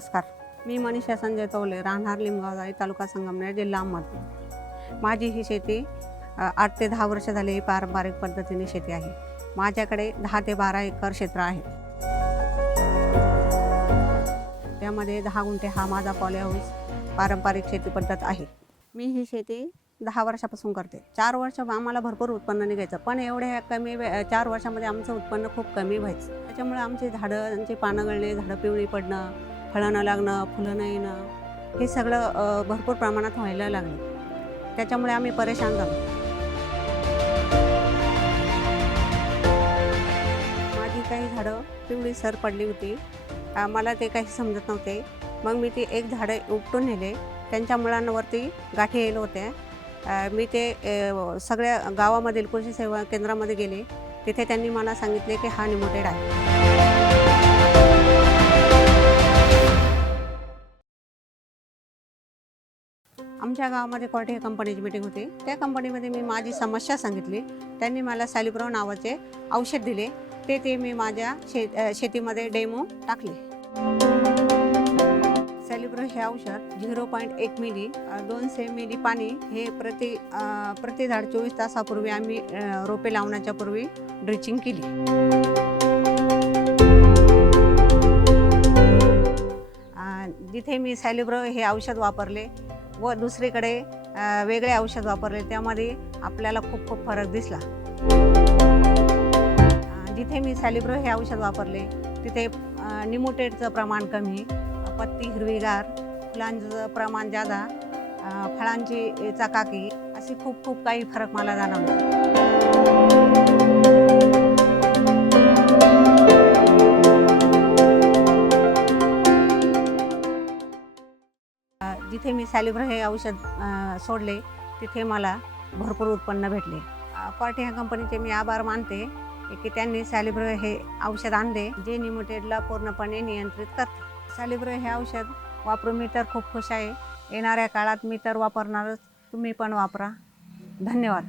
नमस्कार. मी मनीषा संजय तवले राहणार लिंबगावजाळी तालुका संगमनेर जिल्हा अहमदपूर. माझी ही शेती आठ ते दहा वर्ष झाली ही पारंपरिक पद्धतीने शेती आहे. माझ्याकडे दहा ते बारा एकर क्षेत्र आहे. त्यामध्ये दहा गुंठे हा माझा पॉली हाऊस पारंपरिक शेती पद्धत आहे. मी ही शेती दहा वर्षापासून करते. चार वर्ष आम्हाला भरपूर उत्पन्न निघायचं. पण एवढ्या कमी वे चार वर्षामध्ये आमचं उत्पन्न खूप कमी व्हायचं. त्याच्यामुळे आमची झाडं त्यांची पानं गळणे झाडं पिवळी पडणं फळं न लागणं फुलं न येणं हे सगळं भरपूर प्रमाणात व्हायला लागलं. त्याच्यामुळे आम्ही परेशान झालो. माझी काही झाडं पिवळी सर पडली होती. मला ते काही समजत नव्हते. मग मी ती एक झाडं उपटून नेले. त्यांच्या मुळांवरती गाठी येईल होत्या. मी ते सगळ्या गावामधील कृषी सेवा केंद्रामध्ये गेले. तिथे त्यांनी मला सांगितले की हा निमोटेड आहे. आमच्या गावामध्ये क्वालिटी कंपनीची मीटिंग होती. त्या कंपनीमध्ये मी माझी समस्या सांगितली. त्यांनी मला सॅलिब्रो नावाचे औषध दिले. ते ते मी माझ्या शे शेतीमध्ये डेमो टाकले. सॅलिब्रो हे औषध झिरो पॉईंट एक मिली दोन दोनशे मिली पाणी हे प्रति प्रति झाड चोवीस तासापूर्वी आम्ही रोपे लावण्याच्या पूर्वी ड्रिचिंग केली. जिथे मी सॅलिब्रो हे औषध वापरले व दुसरीकडे वेगळे औषध वापरले त्यामध्ये आपल्याला खूप खूप फरक दिसला. जिथे मी सॅलिब्रो हे औषध वापरले तिथे निमोटेडचं प्रमाण कमी पत्ती हिरवीगार फुलांचं प्रमाण जादा फळांची चकाकी असे खूप खूप काही फरक मला जाणवला. जिथे मी सॅलिब्रो हे औषध सोडले तिथे मला भरपूर उत्पन्न भेटले. क्वार्टी ह्या कंपनीचे मी आभार मानते की त्यांनी सॅलिब्रो हे औषध आणले जे निमोटेडला पूर्णपणे नियंत्रित करते. सॅलिब्र हे औषध वापरून मी तर खूप खुश आहे. येणाऱ्या काळात मी तर वापरणारच. तुम्ही पण वापरा. धन्यवाद.